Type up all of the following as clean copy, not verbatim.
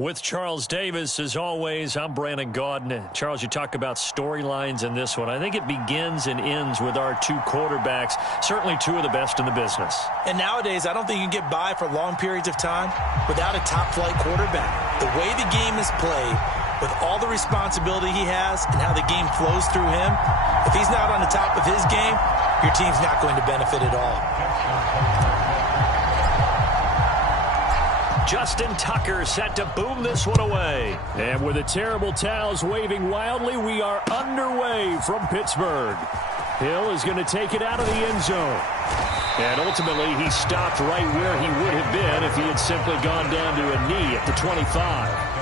With Charles Davis, as always, I'm Brandon Gaudin. Charles, you talk about storylines in this one. I think it begins and ends with our two quarterbacks, certainly two of the best in the business. And nowadays, I don't think you can get by for long periods of time without a top-flight quarterback. The way the game is played, with all the responsibility he has and how the game flows through him, if he's not on the top of his game, your team's not going to benefit at all. Justin Tucker set to boom this one away. And with the terrible towels waving wildly, we are underway from Pittsburgh. Hill is going to take it out of the end zone. And ultimately, he stopped right where he would have been if he had simply gone down to a knee at the 25.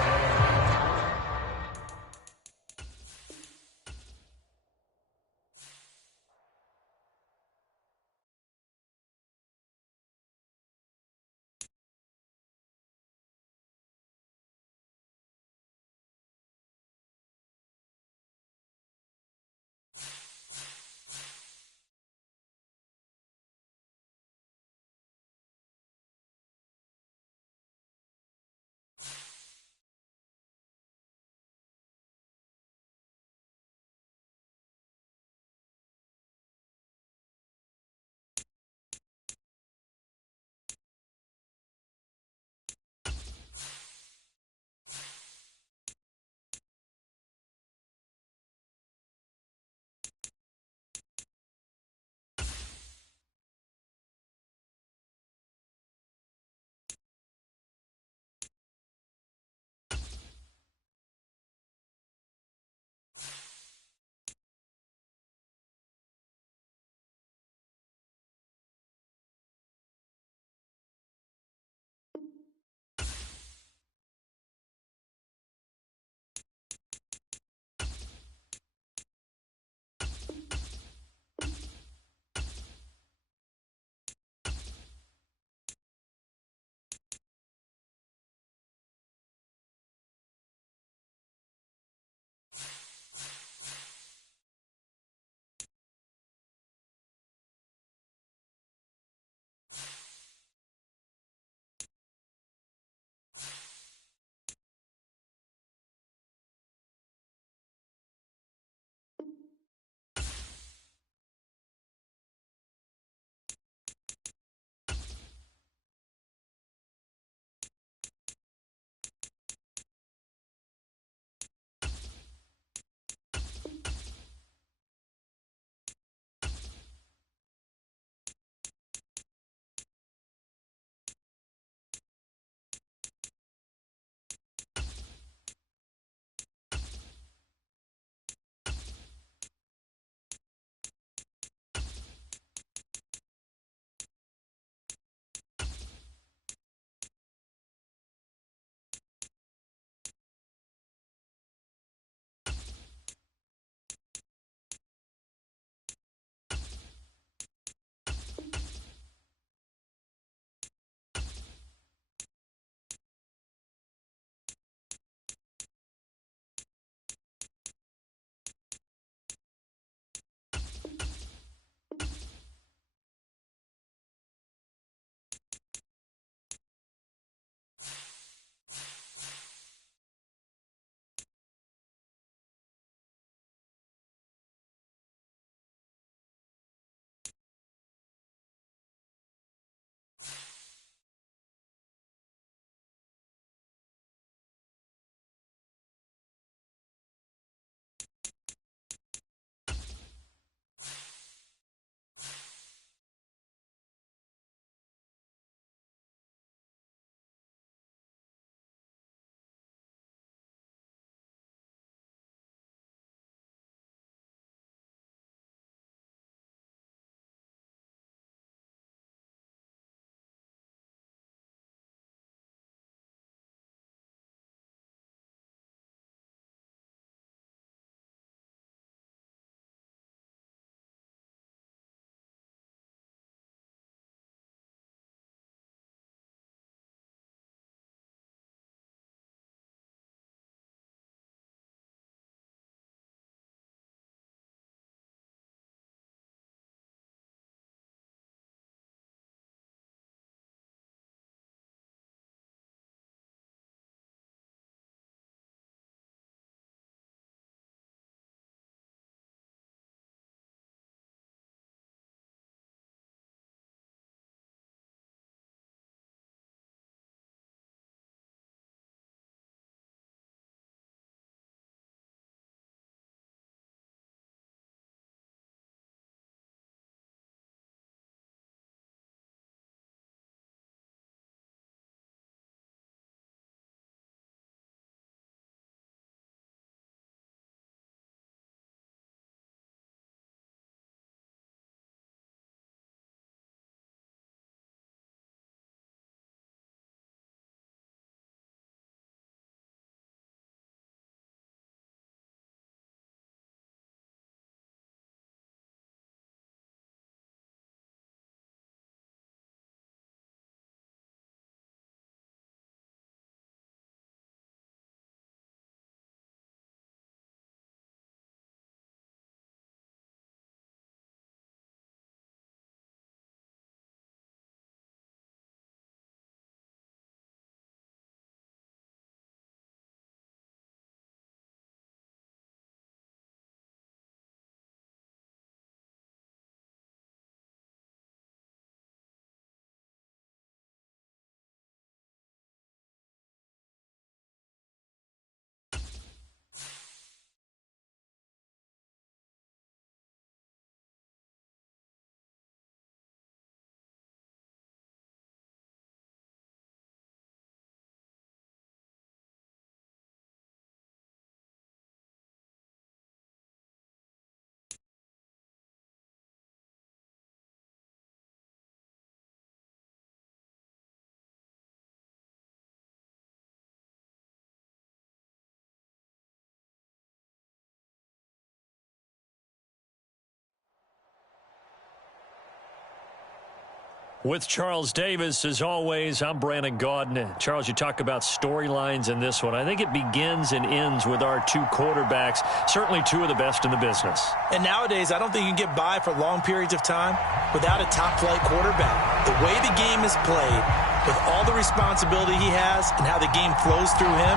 With Charles Davis, as always, I'm Brandon Gaudin. Charles, you talk about storylines in this one. I think it begins and ends with our two quarterbacks, certainly two of the best in the business. And nowadays, I don't think you can get by for long periods of time without a top-flight quarterback. The way the game is played, with all the responsibility he has and how the game flows through him,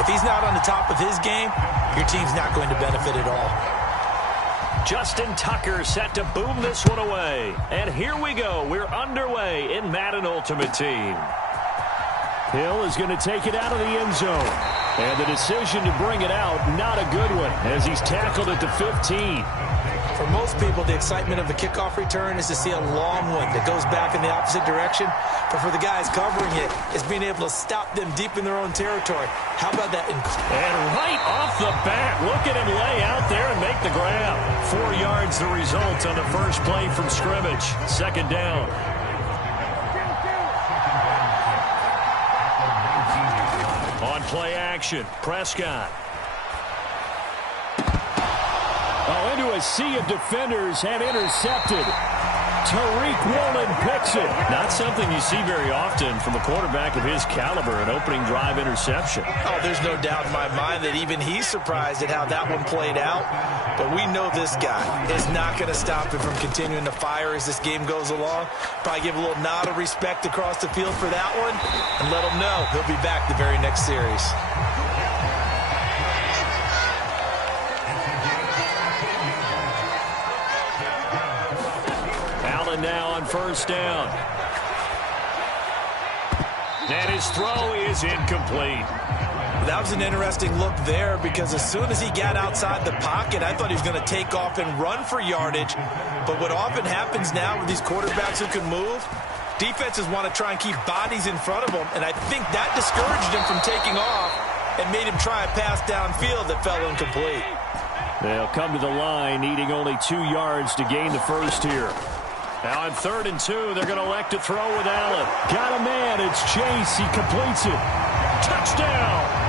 if he's not on the top of his game, your team's not going to benefit at all. Justin Tucker set to boom this one away. And here we go. We're underway in Madden Ultimate Team. Hill is going to take it out of the end zone. And the decision to bring it out, not a good one, as he's tackled at the 15. For most people, the excitement of the kickoff return is to see a long one that goes back in the opposite direction. But for the guys covering it, it's being able to stop them deep in their own territory. How about that? And right off the bat, look at him lay out there and make the grab. 4 yards the result on the first play from scrimmage. Second down. On play action, Prescott. Oh, into a sea of defenders and intercepted. Tariq Woolen picks it. Not something you see very often from a quarterback of his caliber, an opening drive interception. Oh, there's no doubt in my mind that even he's surprised at how that one played out. But we know this guy is not going to stop him from continuing to fire as this game goes along. Probably give a little nod of respect across the field for that one and let him know he'll be back the very next series. Now on first down. And his throw is incomplete. That was an interesting look there because as soon as he got outside the pocket, I thought he was going to take off and run for yardage. But what often happens now with these quarterbacks who can move, defenses want to try and keep bodies in front of them, and I think that discouraged him from taking off and made him try a pass downfield that fell incomplete. They'll come to the line needing only 2 yards to gain the first here. Now on 3rd and 2, they're going to elect to throw with Allen. Got a man, it's Chase, he completes it. Touchdown!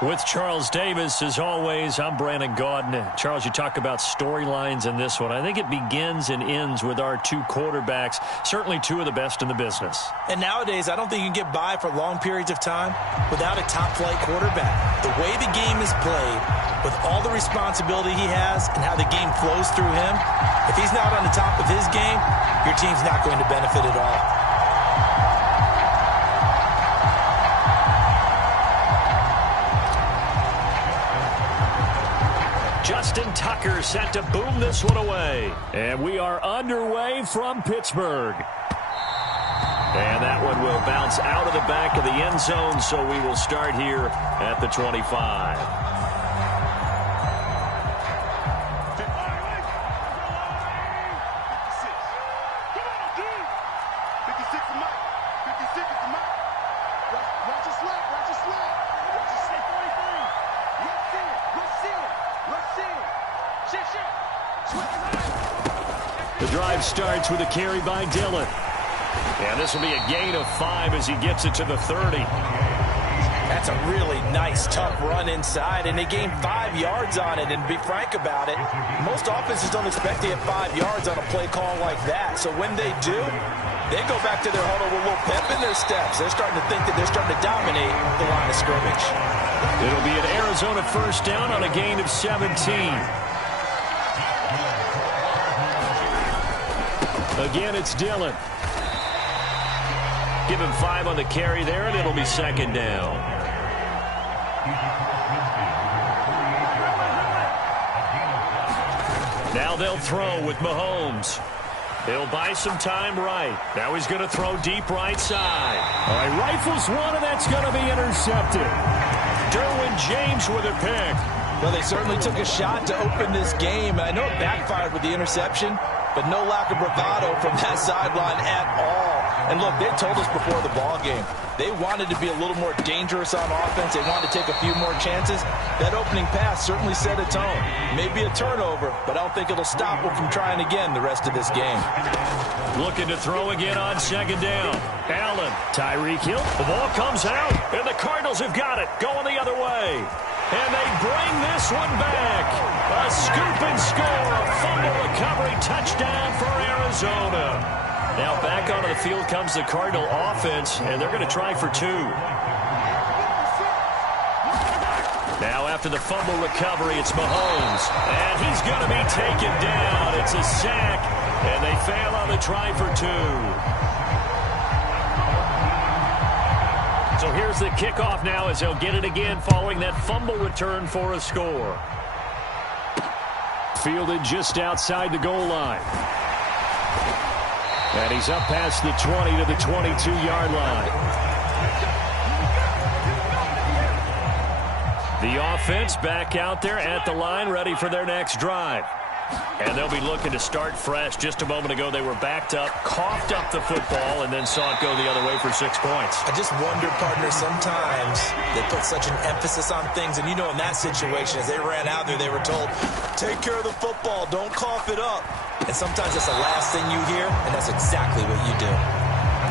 With Charles Davis, as always, I'm Brandon Gaudin. Charles, you talk about storylines in this one. I think it begins and ends with our two quarterbacks, certainly two of the best in the business. And nowadays, I don't think you can get by for long periods of time without a top-flight quarterback. The way the game is played, with all the responsibility he has and how the game flows through him, if he's not on the top of his game, your team's not going to benefit at all. Justin Tucker set to boom this one away. And we are underway from Pittsburgh. And that one will bounce out of the back of the end zone, so we will start here at the 25. The drive starts with a carry by Dillon. And this will be a gain of 5 as he gets it to the 30. That's a really nice, tough run inside, and they gained 5 yards on it. And to be frank about it, most offenses don't expect to get 5 yards on a play call like that. So when they do, they go back to their huddle with a little pep in their steps. They're starting to think that they're starting to dominate the line of scrimmage. It'll be an Arizona first down on a gain of 17. Again, it's Dillon. Give him 5 on the carry there, and it'll be second down. Now they'll throw with Mahomes. He'll buy some time right. Now he's going to throw deep right side. All right, rifles one, and that's going to be intercepted. Derwin James with a pick. Well, they certainly took a shot to open this game. I know it backfired with the interception, but no lack of bravado from that sideline at all. And look, they told us before the ball game, they wanted to be a little more dangerous on offense. They wanted to take a few more chances. That opening pass certainly set a tone. Maybe a turnover, but I don't think it'll stop them from trying again the rest of this game. Looking to throw again on second down. Allen, Tyreek Hill. The ball comes out, and the Cardinals have got it, going the other way. And they bring this one back. A scoop and score, a fumble recovery touchdown for Arizona. Now back onto the field comes the Cardinal offense, and they're going to try for 2. Now after the fumble recovery, it's Mahomes. And he's going to be taken down. It's a sack, and they fail on the try for 2. So here's the kickoff now as they'll get it again following that fumble return for a score. Fielded just outside the goal line. And he's up past the 20 to the 22-yard line. The offense back out there at the line, ready for their next drive. And they'll be looking to start fresh. Just a moment ago, they were backed up, coughed up the football, and then saw it go the other way for 6 points. I just wonder, partner, sometimes they put such an emphasis on things. And, you know, in that situation, as they ran out there, they were told, take care of the football, don't cough it up. And sometimes that's the last thing you hear, and that's exactly what you do.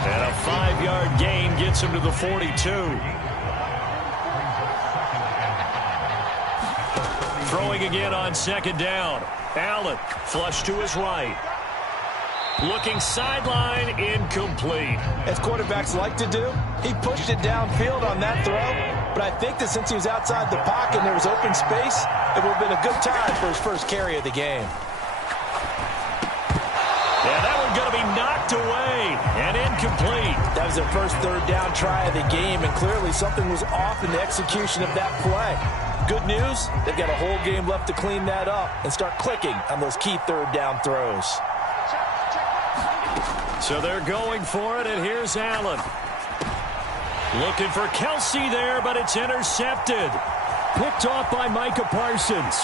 And a 5-yard gain gets him to the 42. Throwing again on second down. Allen, flush to his right. Looking sideline, incomplete. As quarterbacks like to do, he pushed it downfield on that throw. But I think that since he was outside the pocket and there was open space, it would have been a good time for his first carry of the game. Yeah, that one's going to be knocked away and incomplete. That was their first third down try of the game, and clearly something was off in the execution of that play. Good news, they've got a whole game left to clean that up and start clicking on those key third down throws. So they're going for it, and here's Allen. Looking for Kelsey there, but it's intercepted. Picked off by Micah Parsons.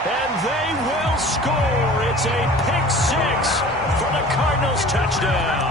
And they will score. It's a pick 6 for the Cardinals touchdown.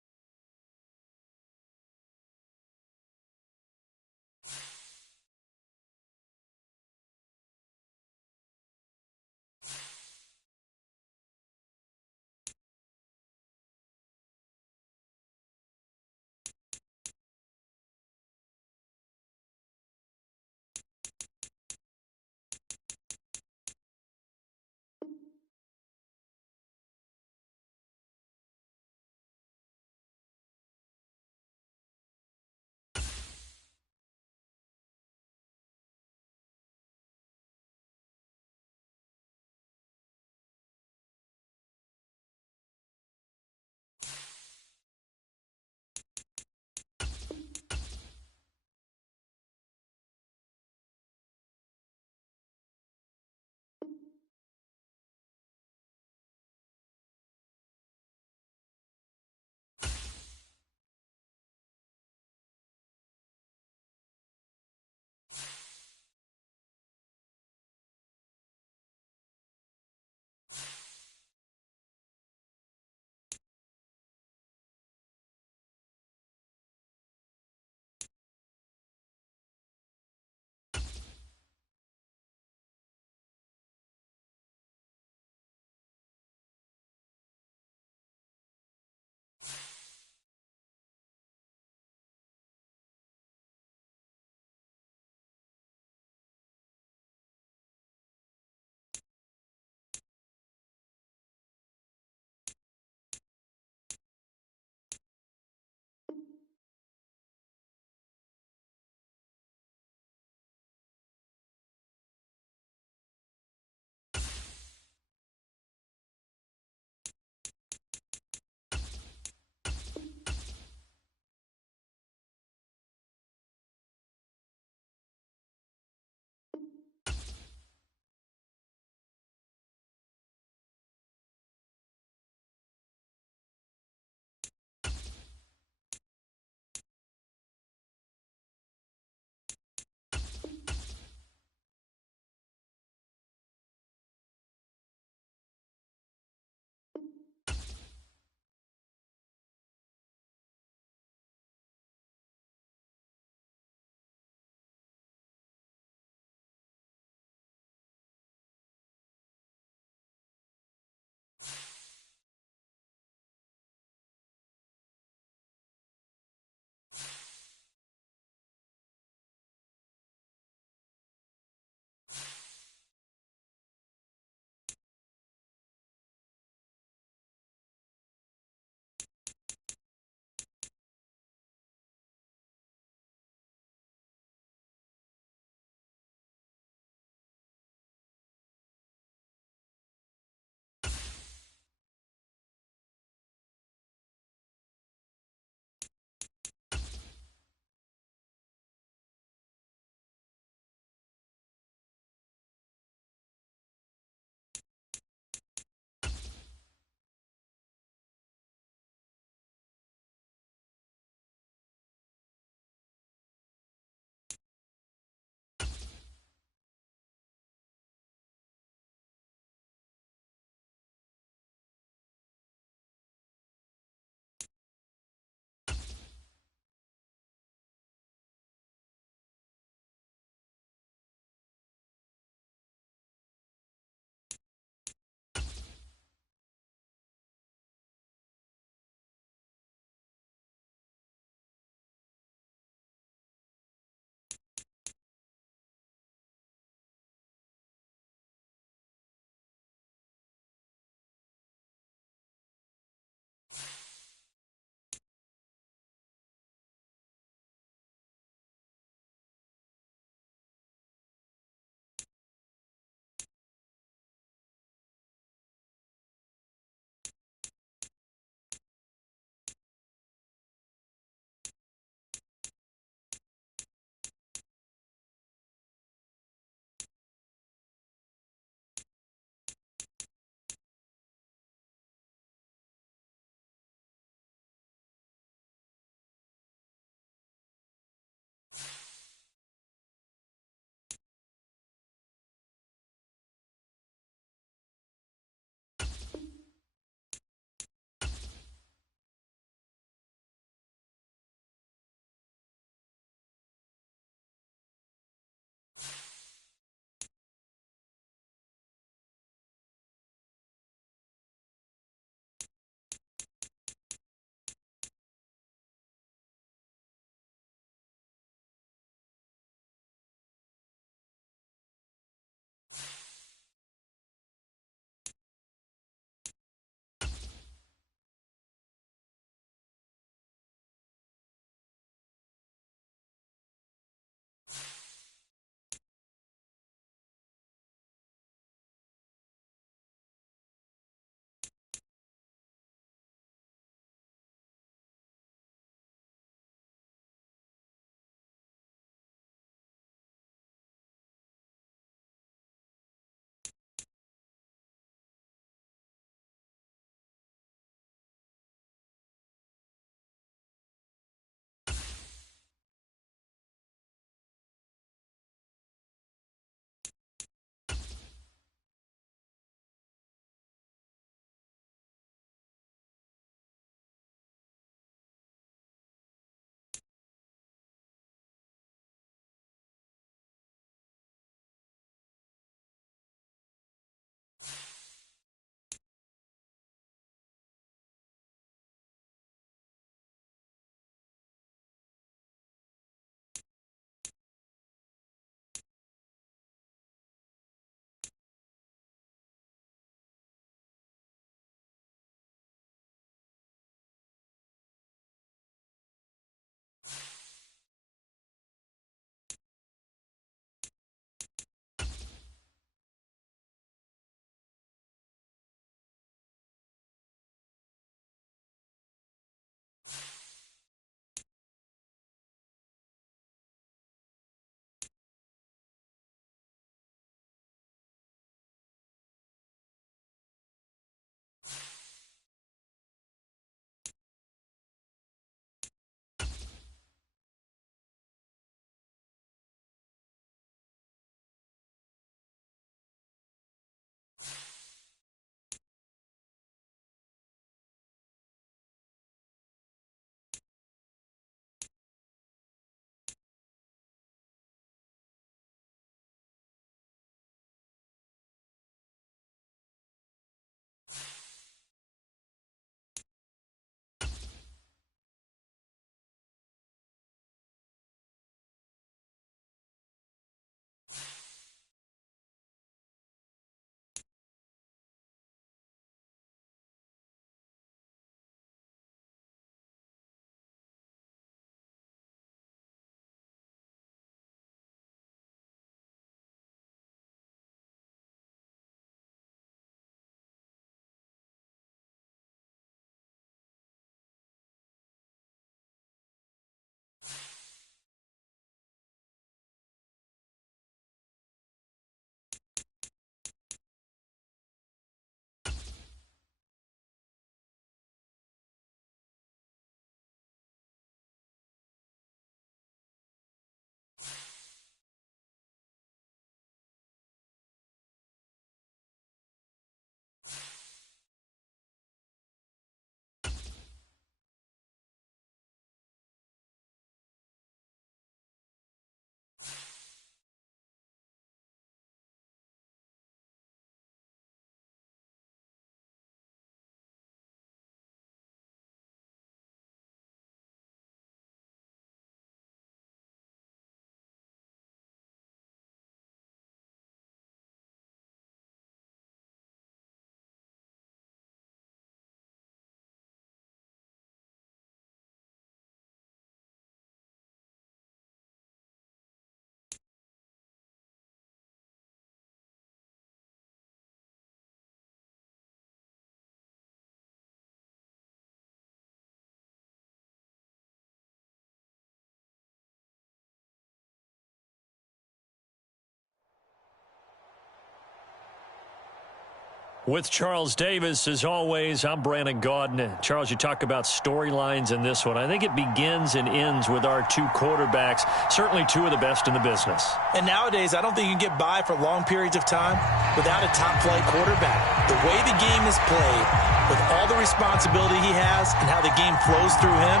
With Charles Davis, as always, I'm Brandon Gaudin. Charles, you talk about storylines in this one. I think it begins and ends with our two quarterbacks, certainly two of the best in the business. And nowadays, I don't think you can get by for long periods of time without a top-flight quarterback. The way the game is played, with all the responsibility he has and how the game flows through him,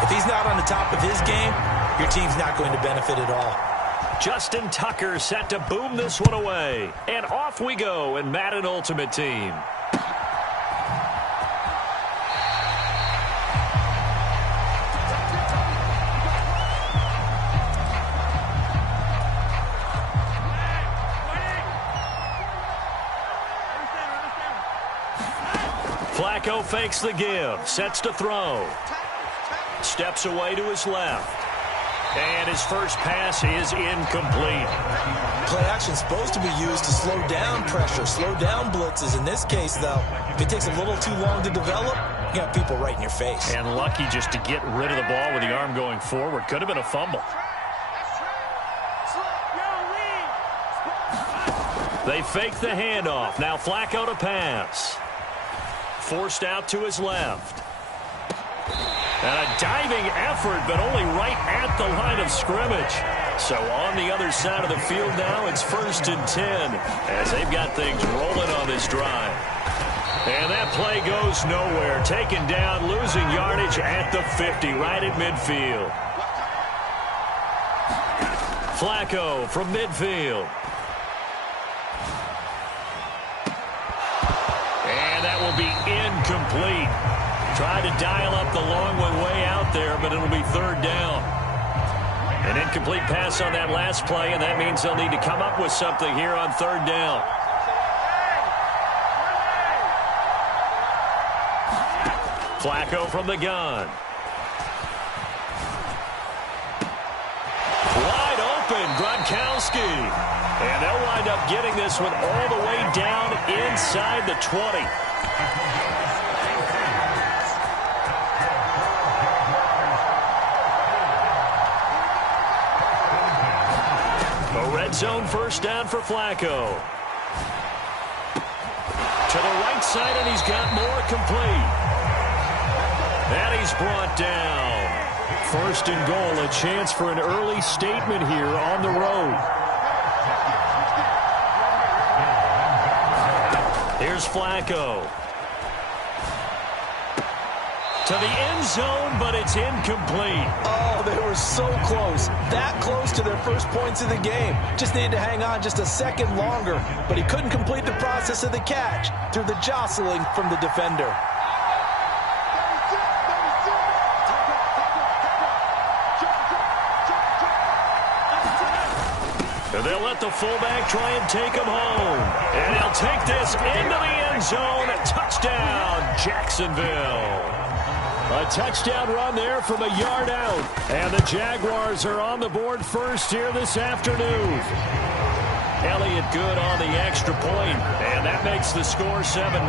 if he's not on the top of his game, your team's not going to benefit at all. Justin Tucker set to boom this one away. And off we go in Madden Ultimate Team. Flacco fakes the give, sets to throw. Steps away to his left. And his first pass is incomplete. Play action's supposed to be used to slow down pressure, slow down blitzes. In this case, though, if it takes a little too long to develop, you got people right in your face. And lucky just to get rid of the ball with the arm going forward. Could have been a fumble. They fake the handoff. Now Flacco to pass. Forced out to his left. And a diving effort, but only right at the line of scrimmage. So on the other side of the field now, it's 1st and 10 as they've got things rolling on this drive. And that play goes nowhere. Taken down, losing yardage at the 50, right at midfield. Flacco from midfield. And that will be incomplete. Tried to dial up the long one way out there, but it'll be 3rd down. An incomplete pass on that last play, and that means they'll need to come up with something here on 3rd down. Flacco from the gun. Wide open, Gronkowski. And they'll wind up getting this one all the way down inside the 20. Red zone 1st down for Flacco. To the right side, and he's got more complete. And he's brought down. 1st and goal, a chance for an early statement here on the road. Here's Flacco. To the end zone, but it's incomplete. Oh, they were so close. That close to their first points of the game. Just needed to hang on just a second longer. But he couldn't complete the process of the catch through the jostling from the defender. And they'll let the fullback try and take him home. And he'll take this into the end zone. Touchdown, Jacksonville. A touchdown run there from a yard out. And the Jaguars are on the board first here this afternoon. Elliott good on the extra point, and that makes the score 7-0.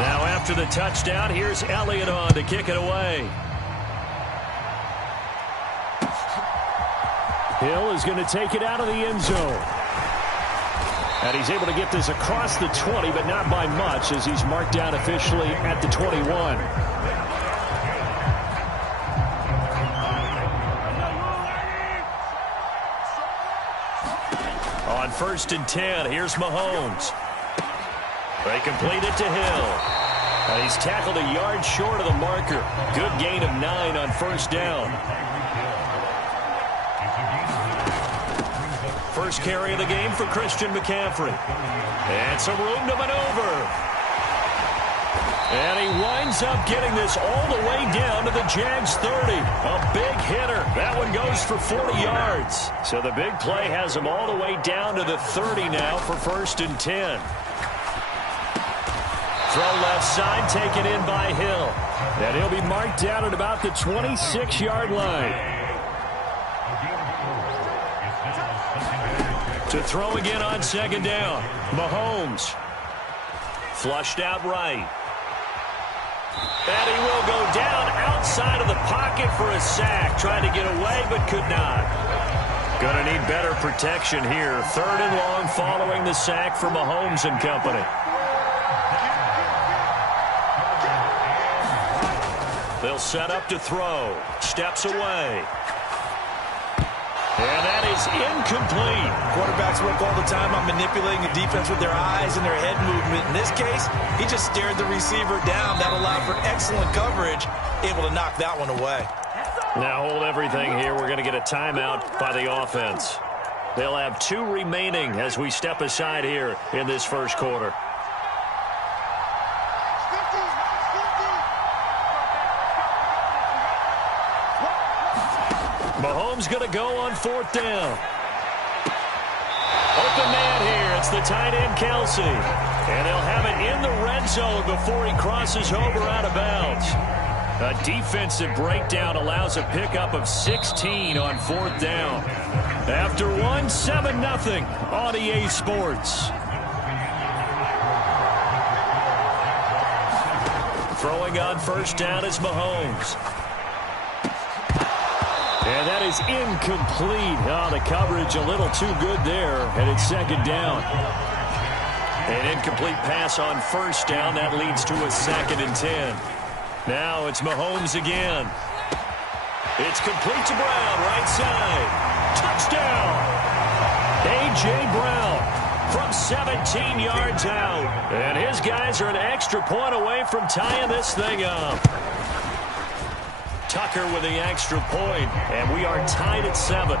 Now after the touchdown, here's Elliott on to kick it away. Hill is going to take it out of the end zone. And he's able to get this across the 20, but not by much, as he's marked down officially at the 21. On 1st and 10, here's Mahomes. They complete it to Hill. And he's tackled a yard short of the marker. Good gain of 9 on 1st down. First carry of the game for Christian McCaffrey. And some room to maneuver. And he winds up getting this all the way down to the Jags 30. A big hitter. That one goes for 40 yards. So the big play has him all the way down to the 30 now for 1st and 10. Throw left side, taken in by Hill. And he'll be marked down at about the 26-yard line. To throw again on 2nd down. Mahomes. Flushed out right. And he will go down outside of the pocket for a sack. Trying to get away, but could not. Going to need better protection here. 3rd and long following the sack from Mahomes and company. They'll set up to throw. Steps away. And that is incomplete. Quarterbacks work all the time on manipulating the defense with their eyes and their head movement. In this case, he just stared the receiver down. That allowed for excellent coverage, able to knock that one away. Now hold everything here. We're going to get a timeout by the offense. They'll have 2 remaining as we step aside here in this first quarter. Mahomes going to go on 4th down. Open man here. It's the tight end, Kelsey. And they'll have it in the red zone before he crosses over out of bounds. A defensive breakdown allows a pickup of 16 on 4th down. After one, 7-0 on EA Sports. Throwing on 1st down is Mahomes. And that is incomplete. Oh, the coverage a little too good there, and it's 2nd down. An incomplete pass on 1st down. That leads to a 2nd and 10. Now it's Mahomes again. It's complete to Brown, right side. Touchdown! A.J. Brown from 17 yards out. And his guys are an extra point away from tying this thing up. Tucker with the extra point, and we are tied at 7.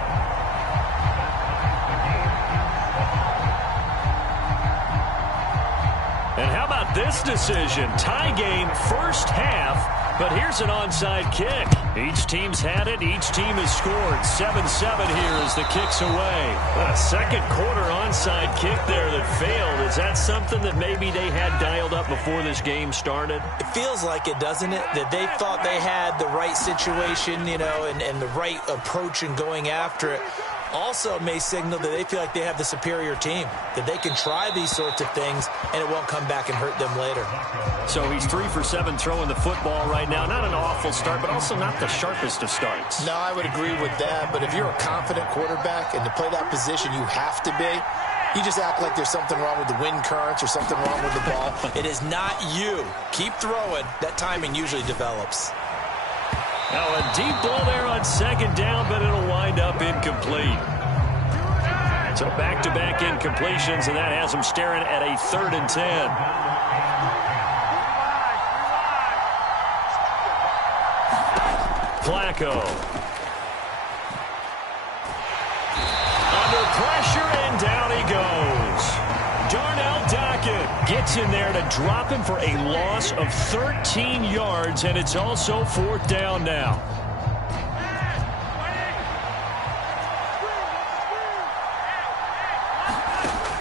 And how about this decision? Tie game, first half, but here's an onside kick. Each team's had it. Each team has scored. 7-7 here as the kick's away. A second quarter onside kick there that failed. Is that something that maybe they had dialed up before this game started? It feels like it, doesn't it? That they thought they had the right situation, you know, and the right approach in going after it. Also may signal that they feel like they have the superior team, that they can try these sorts of things and it won't come back and hurt them later. So he's 3 for 7 throwing the football right now. Not an awful start, but also not the sharpest of starts. No, I would agree with that, but if you're a confident quarterback and to play that position you have to be, you just act like there's something wrong with the wind currents or something wrong with the ball. It is not you. Keep throwing. That timing usually develops. Now a deep ball there on 2nd down, but it'll wind up incomplete. So back-to-back incompletions, and that has them staring at a 3rd and 10. Flacco. Under pressure, and down he goes. Darnell Dockett gets in there to drop him for a loss of 13 yards, and it's also 4th down now.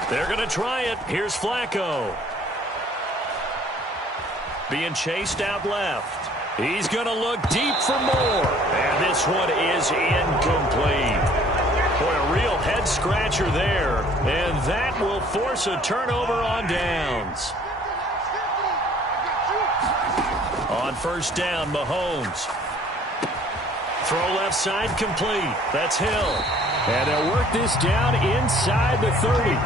They're going to try it. Here's Flacco. Being chased out left. He's going to look deep for more. And this one is incomplete. Boy, a real head-scratcher there. And that will force a turnover on downs. On 1st down, Mahomes. Throw left side complete. That's Hill. And they'll work this down inside the 30.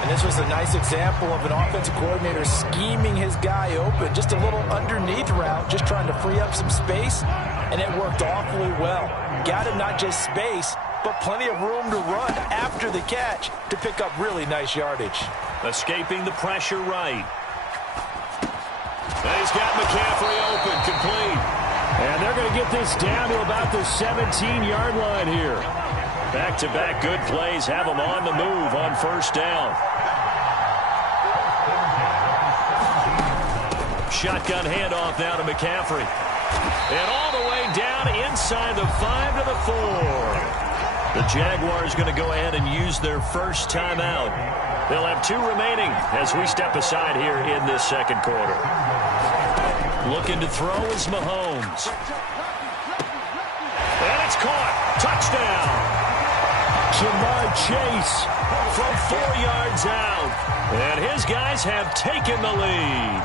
And this was a nice example of an offensive coordinator scheming his guy open. Just a little underneath route, just trying to free up some space. And it worked awfully well. Got him not just space, but plenty of room to run after the catch to pick up really nice yardage. Escaping the pressure right. And he's got McCaffrey open, complete. And they're going to get this down to about the 17-yard line here. Back-to-back good plays have them on the move on 1st down. Shotgun handoff now to McCaffrey. And all the way down inside the 5 to the 4. The Jaguars going to go ahead and use their first timeout. They'll have 2 remaining as we step aside here in this second quarter. Looking to throw is Mahomes. And it's caught. Touchdown. Jamar Chase from 4 yards out. And his guys have taken the lead.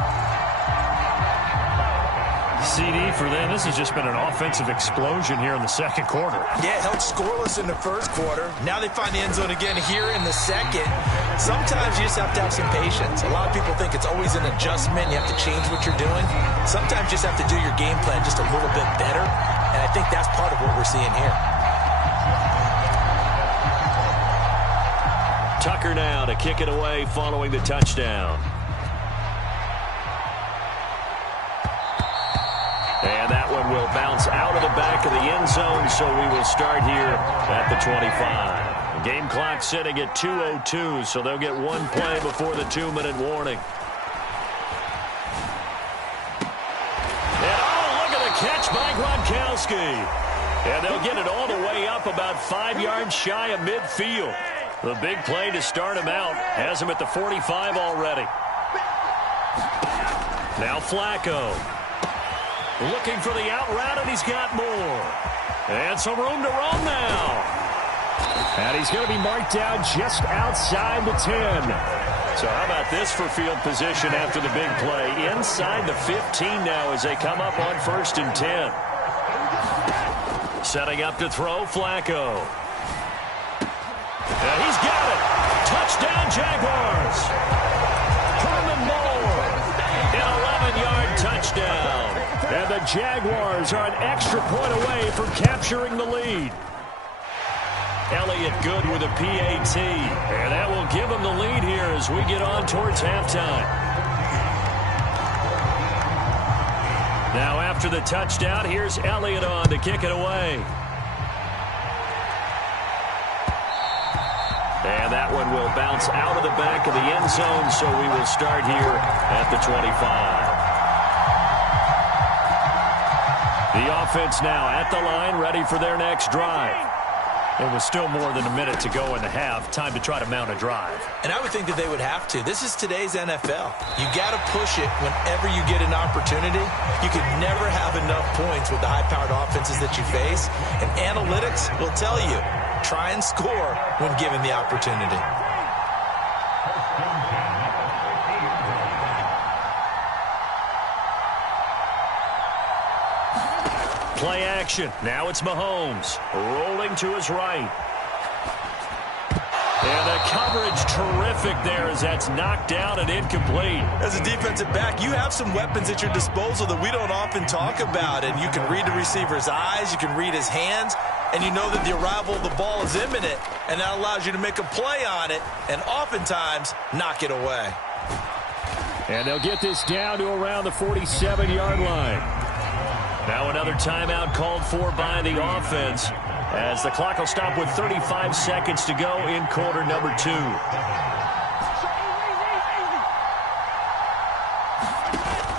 CD for them. This has just been an offensive explosion here in the second quarter. Yeah, held scoreless in the first quarter. Now they find the end zone again here in the second. Sometimes you just have to have some patience. A lot of people think it's always an adjustment. You have to change what you're doing. Sometimes you just have to do your game plan just a little bit better. And I think that's part of what we're seeing here. Tucker now to kick it away following the touchdown. And that one will bounce out of the back of the end zone, so we will start here at the 25. The game clock sitting at 2:02, so they'll get one play before the 2-minute warning. And oh, look at the catch by Gronkowski. And they'll get it all the way up about 5 yards shy of midfield. The big play to start him out has him at the 45 already. Now Flacco. Looking for the out route, and he's got more. And some room to roam now. And he's going to be marked down just outside the 10. So how about this for field position after the big play? Inside the 15 now as they come up on 1st and 10. Setting up to throw, Flacco. And he's got it. Touchdown, Jaguars. Herman Moore. An 11-yard touchdown. And the Jaguars are an extra point away from capturing the lead. Elliott good with a PAT. And that will give him the lead here as we get on towards halftime. Now after the touchdown, here's Elliott on to kick it away. And that one will bounce out of the back of the end zone, so we will start here at the 25. The offense now at the line, ready for their next drive. It was still more than a minute to go in the half. Time to try to mount a drive. And I would think that they would have to. This is today's NFL. You got to push it whenever you get an opportunity. You could never have enough points with the high-powered offenses that you face. And analytics will tell you, try and score when given the opportunity. Play action. Now it's Mahomes rolling to his right. And the coverage terrific there as that's knocked down and incomplete. As a defensive back, you have some weapons at your disposal that we don't often talk about. And you can read the receiver's eyes, you can read his hands, and you know that the arrival of the ball is imminent. And that allows you to make a play on it and oftentimes knock it away. And they'll get this down to around the 47-yard line. Now another timeout called for by the offense as the clock will stop with 35 seconds to go in quarter number 2.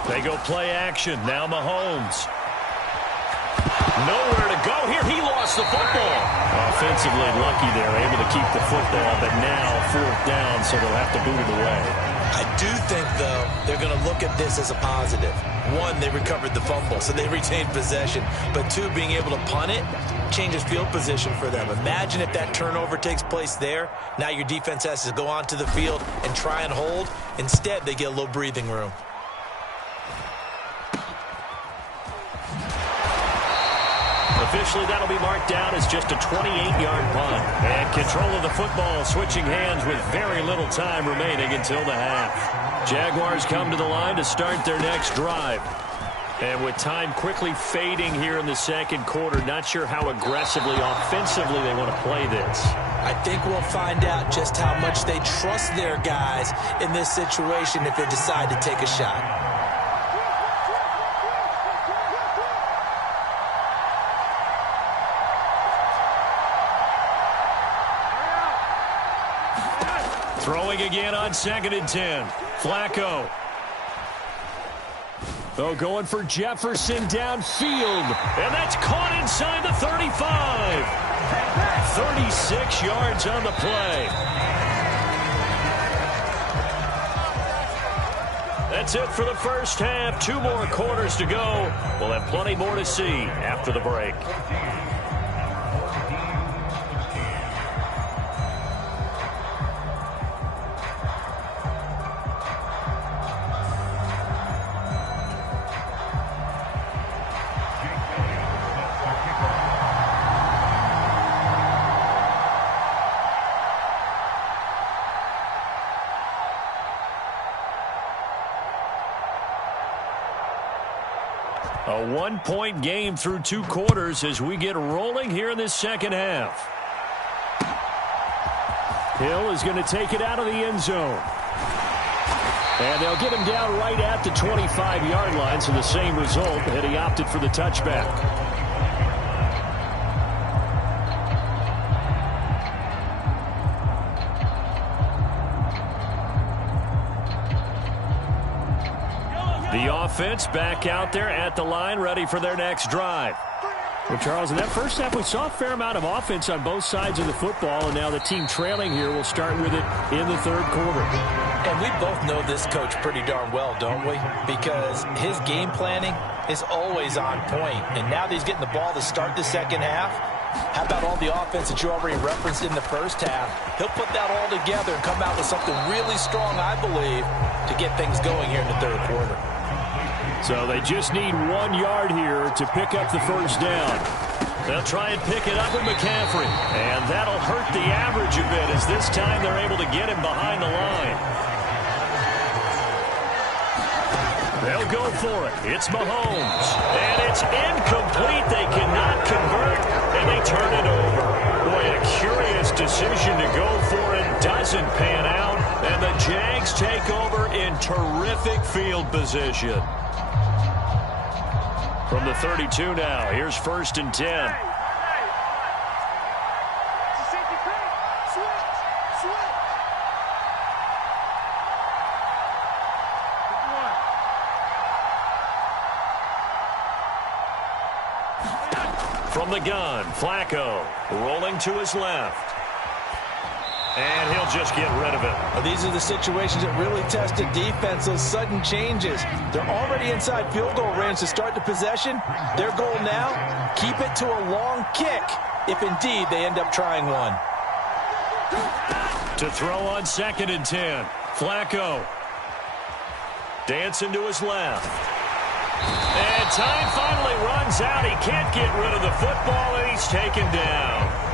They go play action. Now Mahomes. Nowhere to go here. He lost the football. Offensively lucky there, able to keep the football, but now 4th down, so they'll have to boot it away. I do think, though, they're going to look at this as a positive. 1, they recovered the fumble, so they retained possession. But 2, being able to punt it changes field position for them. Imagine if that turnover takes place there. Now your defense has to go onto the field and try and hold. Instead, they get a little breathing room. Officially, that'll be marked down as just a 28-yard punt. And control of the football switching hands with very little time remaining until the half. Jaguars come to the line to start their next drive. And with time quickly fading here in the second quarter, not sure how aggressively, offensively they want to play this. I think we'll find out just how much they trust their guys in this situation if they decide to take a shot. Throwing again on 2nd and 10. Flacco. Oh, going for Jefferson downfield. And that's caught inside the 35. 36 yards on the play. That's it for the first half. 2 more quarters to go. We'll have plenty more to see after the break. A one-point game through 2 quarters as we get rolling here in this second half. Hill is going to take it out of the end zone. And they'll get him down right at the 25-yard line, so the same result, and he opted for the touchback. The offense back out there at the line, ready for their next drive. Well, Charles, in that first half, we saw a fair amount of offense on both sides of the football, and now the team trailing here will start with it in the third quarter. And we both know this coach pretty darn well, don't we? Because his game planning is always on point. And now that he's getting the ball to start the second half, how about all the offense that you already referenced in the first half? He'll put that all together and come out with something really strong, I believe, to get things going here in the third quarter. So they just need 1 yard here to pick up the first down. They'll try and pick it up with McCaffrey. And that'll hurt the average a bit as this time they're able to get him behind the line. They'll go for it. It's Mahomes. And it's incomplete. They cannot convert, and they turn it over. Boy, a curious decision to go for it. Doesn't pan out. And the Jags take over in terrific field position. From the 32 now, here's 1st and 10. From the gun, Flacco rolling to his left. And he'll just get rid of it. Well, these are the situations that really test a defense, those sudden changes. They're already inside field goal range to start the possession. Their goal now, keep it to a long kick, if indeed they end up trying one. To throw on 2nd and 10. Flacco. Dancing to his left. And time finally runs out. He can't get rid of the football, and he's taken down.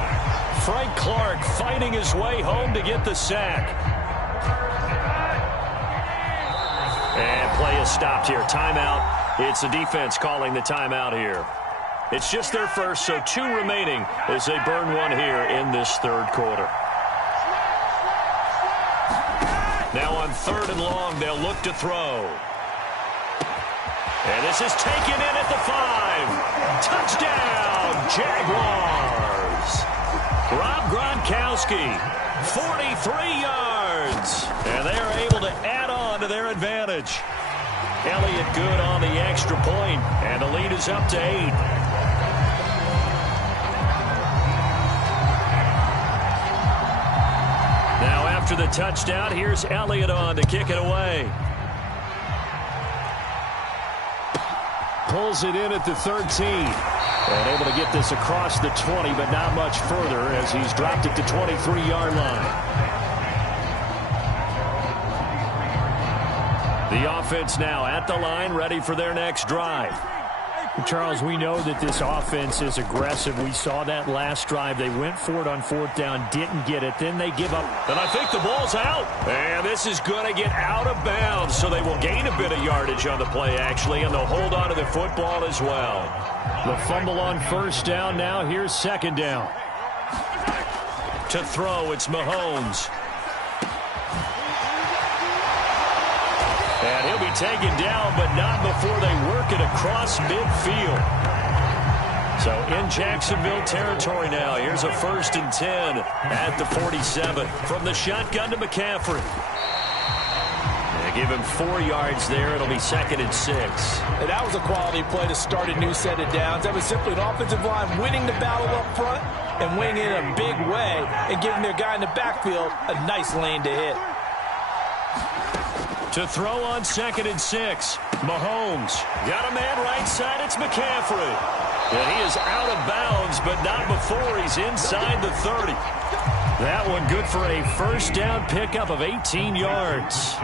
Frank Clark fighting his way home to get the sack. And play is stopped here. Timeout. It's the defense calling the timeout here. It's just their first, so 2 remaining as they burn one here in this third quarter. Now on 3rd and long, they'll look to throw. And this is taken in at the 5. Touchdown, Jaguars. Rob Gronkowski, 43 yards. And they are able to add on to their advantage. Elliott good on the extra point, and the lead is up to 8. Now after the touchdown, here's Elliott on to kick it away. Pulls it in at the 13. And able to get this across the 20, but not much further as he's dropped it to 23-yard line. The offense now at the line, ready for their next drive. Charles, we know that this offense is aggressive. We saw that last drive. They went for it on 4th down, didn't get it. Then they give up. And I think the ball's out. And this is going to get out of bounds, so they will gain a bit of yardage on the play, actually, and they'll hold on to the football as well. The fumble on 1st down. Now here's 2nd down. To throw, it's Mahomes. And he'll be taken down, but not before they work it across midfield. So in Jacksonville territory now. Here's a 1st and 10 at the 47. From the shotgun to McCaffrey. They give him 4 yards there. It'll be 2nd and 6. And that was a quality play to start a new set of downs. That was simply an offensive line winning the battle up front and winning it in a big way and giving their guy in the backfield a nice lane to hit. To throw on 2nd and 6. Mahomes. Got a man right side. It's McCaffrey. And he is out of bounds, but not before he's inside the 30. That one good for a 1st down pickup of 18 yards.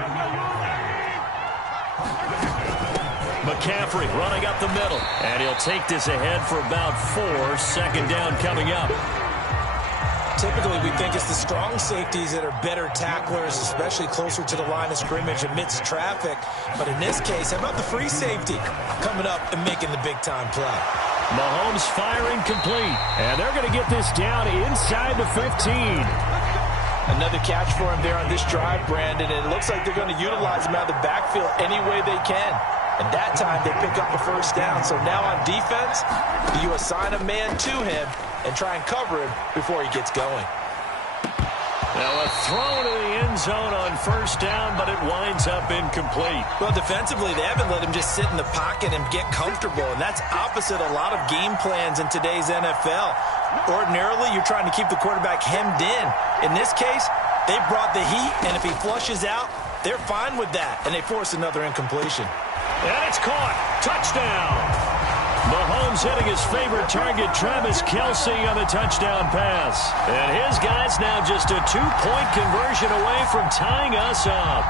McCaffrey running up the middle. And he'll take this ahead for about 4. 2nd down coming up. Typically, we think it's the strong safeties that are better tacklers, especially closer to the line of scrimmage amidst traffic. But in this case, how about the free safety coming up and making the big-time play? Mahomes firing complete, and they're going to get this down inside the 15. Another catch for him there on this drive, Brandon, and it looks like they're going to utilize him out of the backfield any way they can. And that time, they pick up the first down. So now on defense, you assign a man to him and try and cover him before he gets going. Now a throw to the end zone on first down, but it winds up incomplete. Well, defensively, they haven't let him just sit in the pocket and get comfortable, and that's opposite a lot of game plans in today's NFL. Ordinarily, you're trying to keep the quarterback hemmed in. In this case, they brought the heat, and if he flushes out, they're fine with that, and they force another incompletion. And it's caught. Touchdown. Mahomes hitting his favorite target, Travis Kelce, on the touchdown pass. And his guy's now just a 2-point conversion away from tying us up.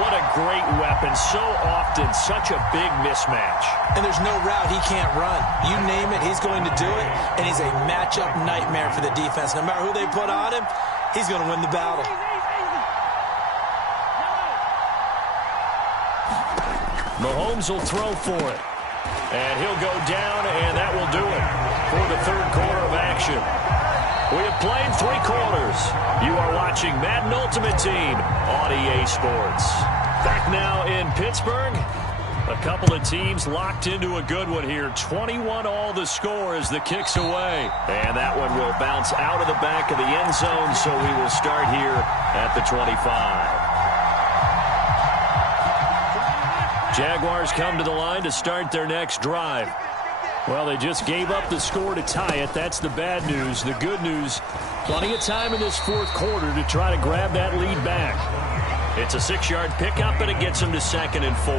What a great weapon. So often, such a big mismatch. And there's no route he can't run. You name it, he's going to do it. And he's a matchup nightmare for the defense. No matter who they put on him, he's going to win the battle. Mahomes will throw for it. And he'll go down, and that will do it for the third quarter of action. We have played 3 quarters. You are watching Madden Ultimate Team on EA Sports. Back now in Pittsburgh. A couple of teams locked into a good one here. 21-all the score as the kick's away. And that one will bounce out of the back of the end zone, so we will start here at the 25. Jaguars come to the line to start their next drive. Well, they just gave up the score to tie it. That's the bad news. The good news, plenty of time in this fourth quarter to try to grab that lead back. It's a 6-yard pickup, and it gets them to 2nd and 4.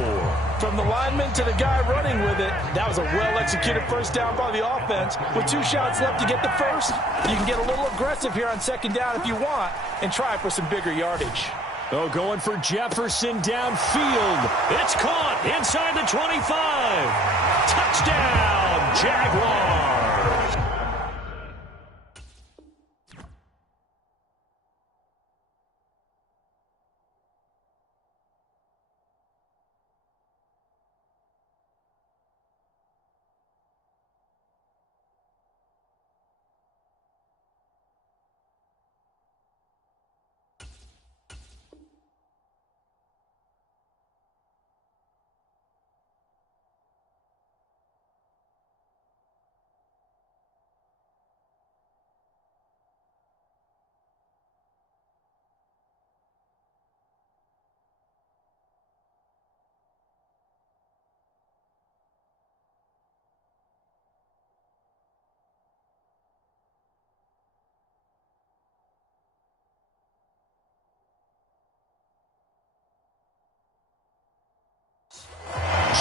From the lineman to the guy running with it, that was a well-executed first down by the offense. With 2 shots left to get the first, you can get a little aggressive here on 2nd down if you want and try for some bigger yardage. Oh, going for Jefferson downfield. It's caught inside the 25. Touchdown, Jaguars.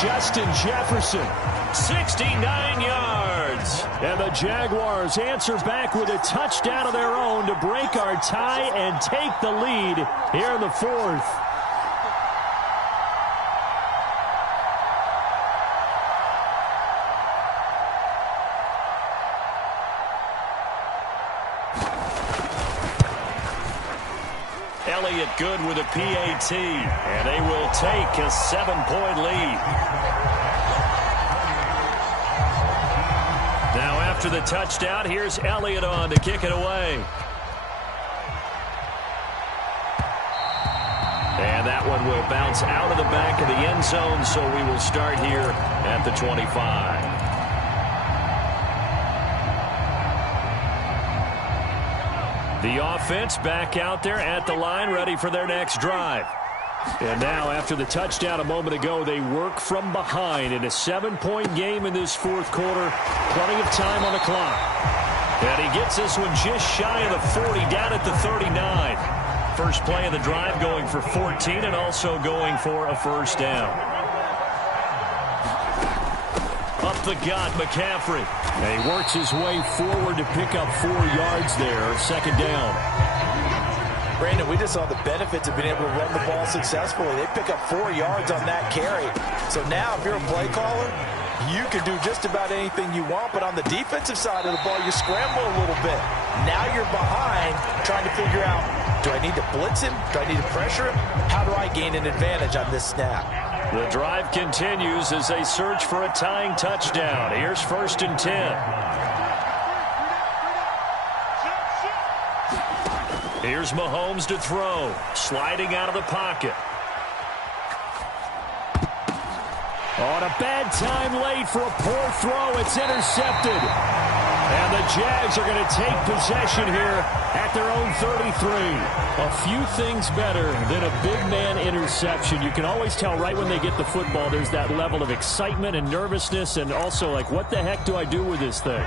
Justin Jefferson, 69 yards. And the Jaguars answer back with a touchdown of their own to break our tie and take the lead here in the fourth. Elliott good with a PAT, and they will take a 7-point lead. Now after the touchdown, here's Elliott on to kick it away. And that one will bounce out of the back of the end zone, so we will start here at the 25. The offense back out there at the line, ready for their next drive. And now, after the touchdown a moment ago, they work from behind in a 7-point game in this fourth quarter. Plenty of time on the clock. And he gets this one just shy of the 40, down at the 39. First play of the drive going for 14 and also going for a first down. Up the gut, McCaffrey. And he works his way forward to pick up 4 yards there, second down. Brandon, we just saw the benefits of being able to run the ball successfully. They pick up 4 yards on that carry. So now, if you're a play caller, You can do just about anything you want, but on the defensive side of the ball, you scramble a little bit. Now you're behind, trying to figure out, do I need to blitz him? Do I need to pressure him? How do I gain an advantage on this snap? The drive continues as they search for a tying touchdown. Here's 1st and 10. Here's Mahomes to throw, sliding out of the pocket. On a bad time late for a poor throw. It's intercepted. And the Jags are going to take possession here at their own 33. A few things better than a big man interception. You can always tell right when they get the football, there's that level of excitement and nervousness, and also like, what the heck do I do with this thing?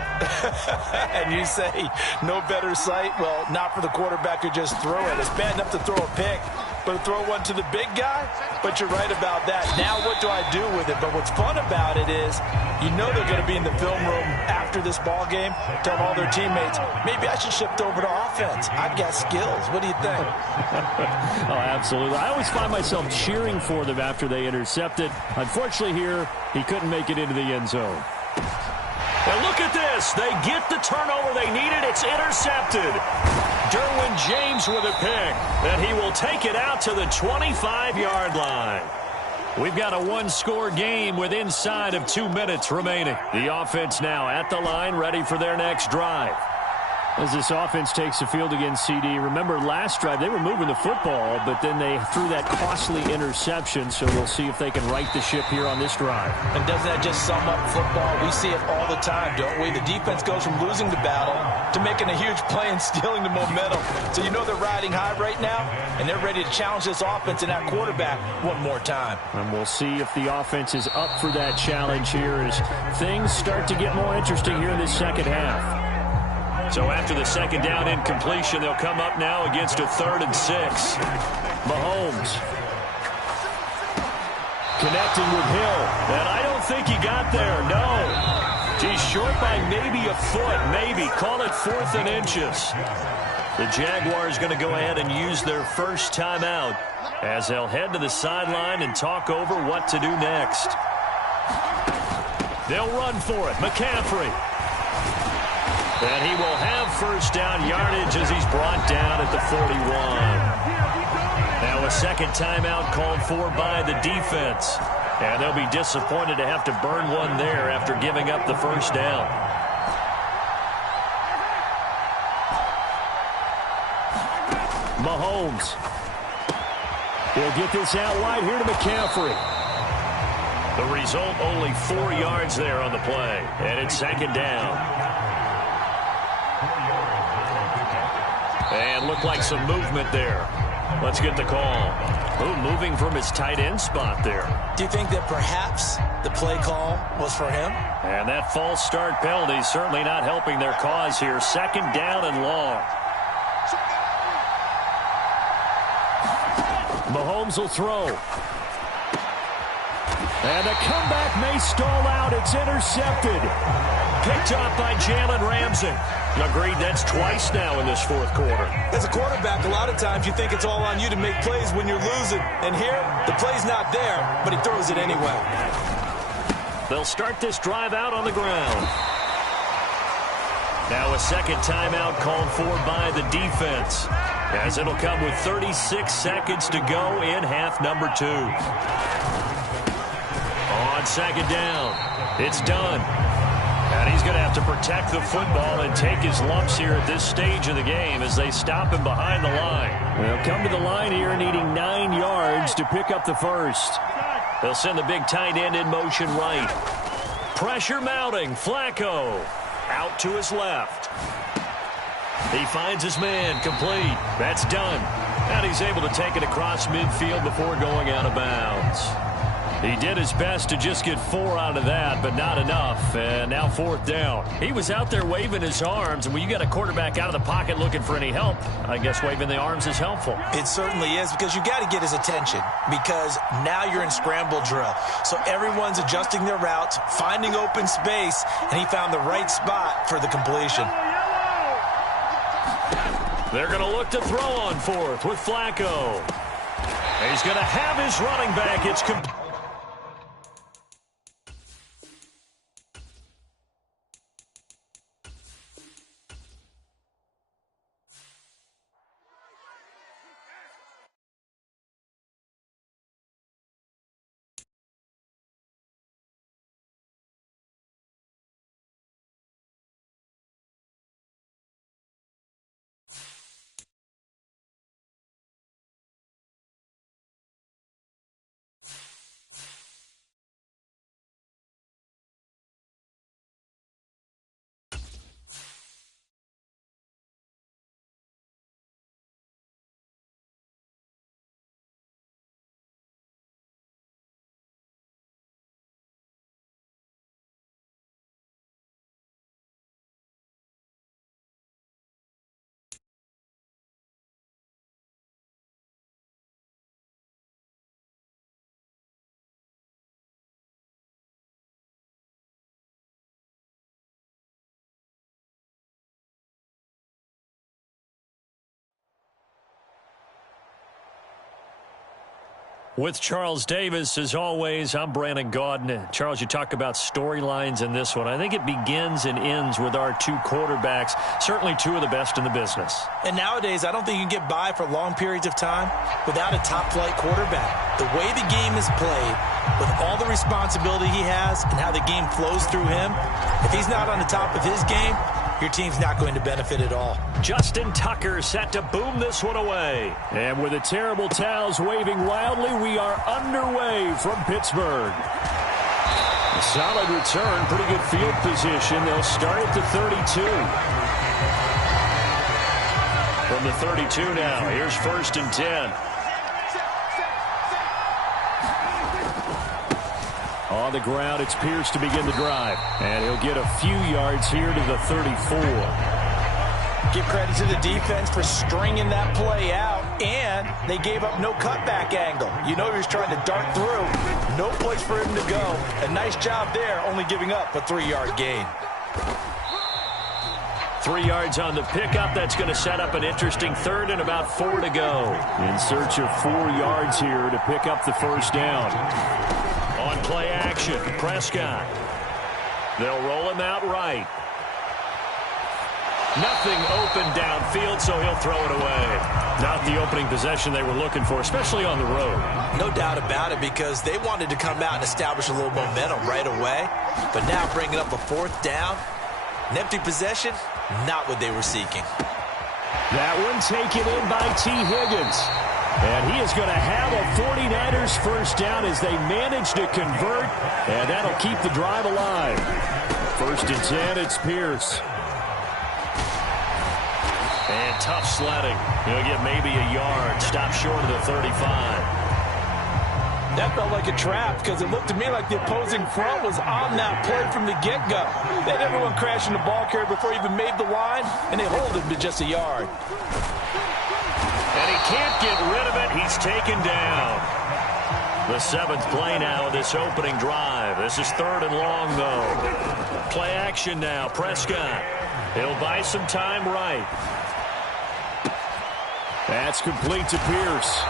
And you say, no better sight? Well, not for the quarterback to just throw it. It's bad enough to throw a pick, but to throw one to the big guy? But you're right about that. Now what do I do with it? But what's fun about it is, you know they're going to be in the film room after this ball game, telling all their teammates, maybe I should shift over to offense. I've got skills. What do you think? Oh, absolutely. I always find myself cheering for them after they intercept it. Unfortunately here, he couldn't make it into the end zone. And look at this. They get the turnover they needed. It's intercepted. Derwin James with a pick. And he will take it out to the 25-yard line. We've got a one-score game with inside of 2 minutes remaining. The offense now at the line, ready for their next drive. As this offense takes the field against CD, remember last drive they were moving the football, but then they threw that costly interception, so we'll see if they can right the ship here on this drive. And doesn't that just sum up football? We see it all the time, don't we? The defense goes from losing the battle to making a huge play and stealing the momentum. So you know they're riding high right now, and they're ready to challenge this offense and that quarterback one more time. And we'll see if the offense is up for that challenge here as things start to get more interesting here in this second half. So after the second down incompletion, they'll come up now against a 3rd and 6. Mahomes connecting with Hill. And I don't think he got there, no. He's short by maybe a foot, maybe. Call it 4th and inches. The Jaguars going to go ahead and use their first timeout as they'll head to the sideline and talk over what to do next. They'll run for it. McCaffrey. And he will have first down yardage as he's brought down at the 41. Now a second timeout called for by the defense. And they'll be disappointed to have to burn one there after giving up the first down. Mahomes. He'll get this out wide here to McCaffrey. The result, only 4 yards there on the play. And it's second down. And looked like some movement there. Let's get the call. Ooh, moving from his tight end spot there. Do you think that perhaps the play call was for him? And that false start penalty certainly not helping their cause here. Second down and long. Mahomes will throw. And the comeback may stall out. It's intercepted. Picked up by Jalen Ramsey. Agreed, that's twice now in this fourth quarter. As a quarterback, a lot of times you think it's all on you to make plays when you're losing. And here, the play's not there, but he throws it anyway. They'll start this drive out on the ground. Now a second timeout called for by the defense, as it'll come with 36 seconds to go in half number 2. On second down, it's done. And he's going to have to protect the football and take his lumps here at this stage of the game as they stop him behind the line. They'll come to the line here needing 9 yards to pick up the first. They'll send the big tight end in motion right. Pressure mounting. Flacco out to his left. He finds his man complete. That's done. And he's able to take it across midfield before going out of bounds. He did his best to just get 4 out of that, but not enough. And now fourth down. He was out there waving his arms, and when you got a quarterback out of the pocket looking for any help, I guess waving the arms is helpful. It certainly is, because you got to get his attention, because now you're in scramble drill. So everyone's adjusting their routes, finding open space, and he found the right spot for the completion. They're going to look to throw on fourth with Flacco. He's going to have his running back. It's complete. With Charles Davis, as always, I'm Brandon Gaudin. Charles, you talk about storylines in this one. I think it begins and ends with our two quarterbacks, certainly two of the best in the business. And nowadays, I don't think you can get by for long periods of time without a top-flight quarterback. The way the game is played, with all the responsibility he has and how the game flows through him, if he's not on the top of his game, your team's not going to benefit at all. Justin Tucker set to boom this one away. And with the terrible towels waving wildly, we are underway from Pittsburgh. A solid return, pretty good field position. They'll start at the 32. From the 32 now, here's 1st and 10. On the ground, it's Pierce to begin the drive. And he'll get a few yards here to the 34. Give credit to the defense for stringing that play out, and they gave up no cutback angle. You know he was trying to dart through. No place for him to go. A nice job there, only giving up a 3-yard gain. 3 yards on the pickup. That's going to set up an interesting 3rd and about 4 to go. In search of 4 yards here to pick up the first down. On play action, Prescott. They'll roll him out right. Nothing open downfield, so he'll throw it away. Not the opening possession they were looking for, especially on the road. No doubt about it, because they wanted to come out and establish a little momentum right away. But now bringing up a 4th down, an empty possession, not what they were seeking. That one taken in by T. Higgins. And he is going to have a 49ers first down as they manage to convert, and that'll keep the drive alive. 1st and 10, it's Pierce. And tough sledding. He'll get maybe a yard, stop short of the 35. That felt like a trap, because it looked to me like the opposing front was on that play from the get-go. They had everyone crashing the ball carrier before he even made the line, and they hold him to just a yard. And he can't get rid of it. He's taken down. The 7th play now of this opening drive. This is 3rd and long, though. Play action now. Prescott. He'll buy some time right. That's complete to Pierce.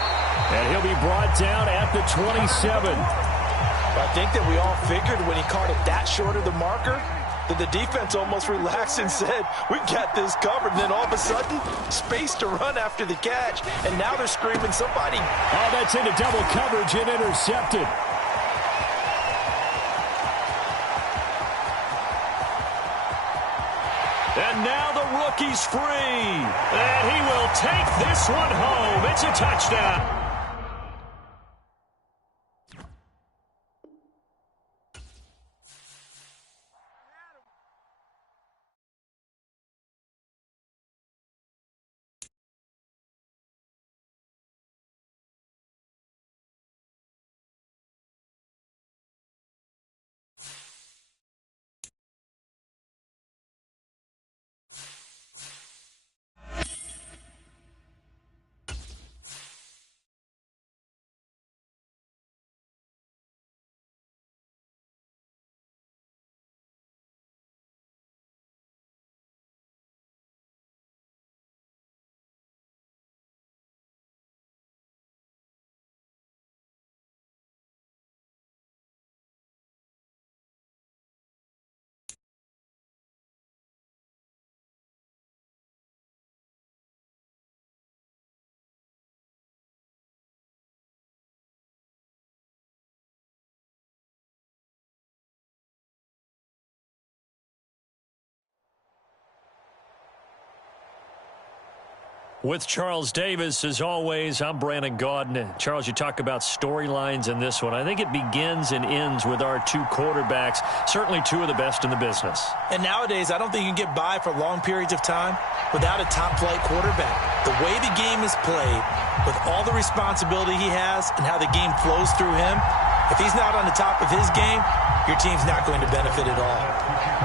And he'll be brought down at the 27. I think that we all figured when he caught it that short of the marker that the defense almost relaxed and said, we got this covered. And then all of a sudden, space to run after the catch. And now they're screaming somebody. Oh, that's into double coverage and intercepted. And now the rookie's free. And he will take this one home. It's a touchdown. With Charles Davis, as always, I'm Brandon Gaudin. Charles, you talk about storylines in this one. I think it begins and ends with our two quarterbacks, certainly two of the best in the business. And nowadays, I don't think you can get by for long periods of time without a top-flight quarterback. The way the game is played, with all the responsibility he has and how the game flows through him, if he's not on the top of his game, your team's not going to benefit at all.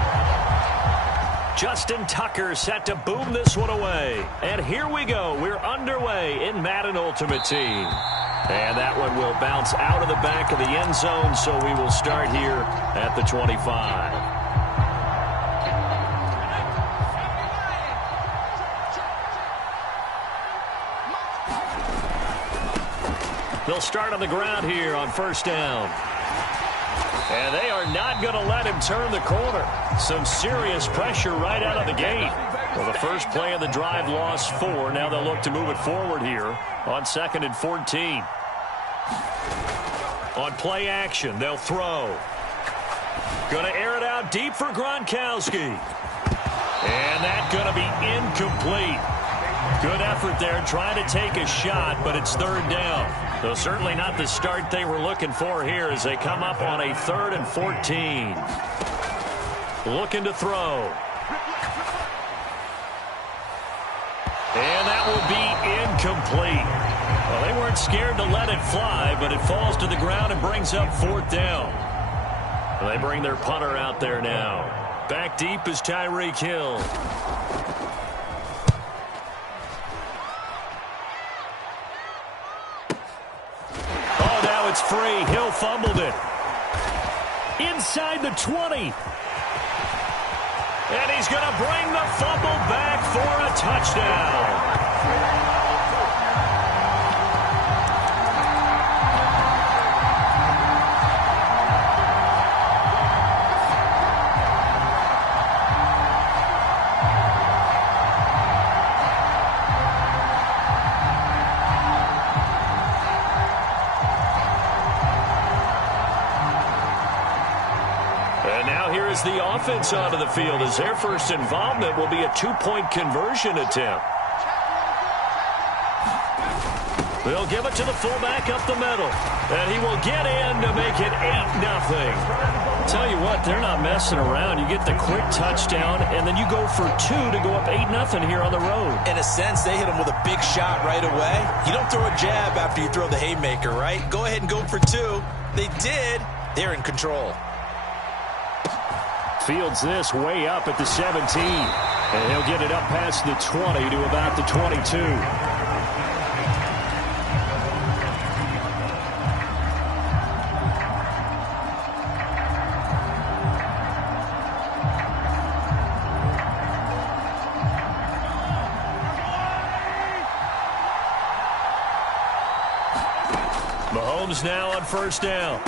Justin Tucker set to boom this one away. And here we go. We're underway in Madden Ultimate Team. And that one will bounce out of the back of the end zone, so we will start here at the 25. They'll start on the ground here on first down. And they are not going to let him turn the corner. Some serious pressure right out of the gate. Well, the first play of the drive lost 4. Now they'll look to move it forward here on 2nd and 14. On play action, they'll throw. Going to air it out deep for Gronkowski. And that's going to be incomplete. Good effort there trying to take a shot, but it's 3rd down. Though certainly not the start they were looking for here as they come up on a 3rd and 14. Looking to throw. And that will be incomplete. Well, they weren't scared to let it fly, but it falls to the ground and brings up 4th down. They bring their punter out there now. Back deep is Tyreek Hill. Oh, now it's free. Hill fumbled it. Inside the 20. And he's going to bring the fumble back for a touchdown. The offense onto the field as their first involvement will be a 2-point conversion attempt. They'll give it to the fullback up the middle, and he will get in to make it 8-0. Tell you what, they're not messing around. You get the quick touchdown, and then you go for 2 to go up 8-0 here on the road. In a sense, they hit him with a big shot right away. You don't throw a jab after you throw the haymaker, right? Go ahead and go for 2. They did. They're in control. Fields this way up at the 17. And he'll get it up past the 20 to about the 22. Mahomes now on first down.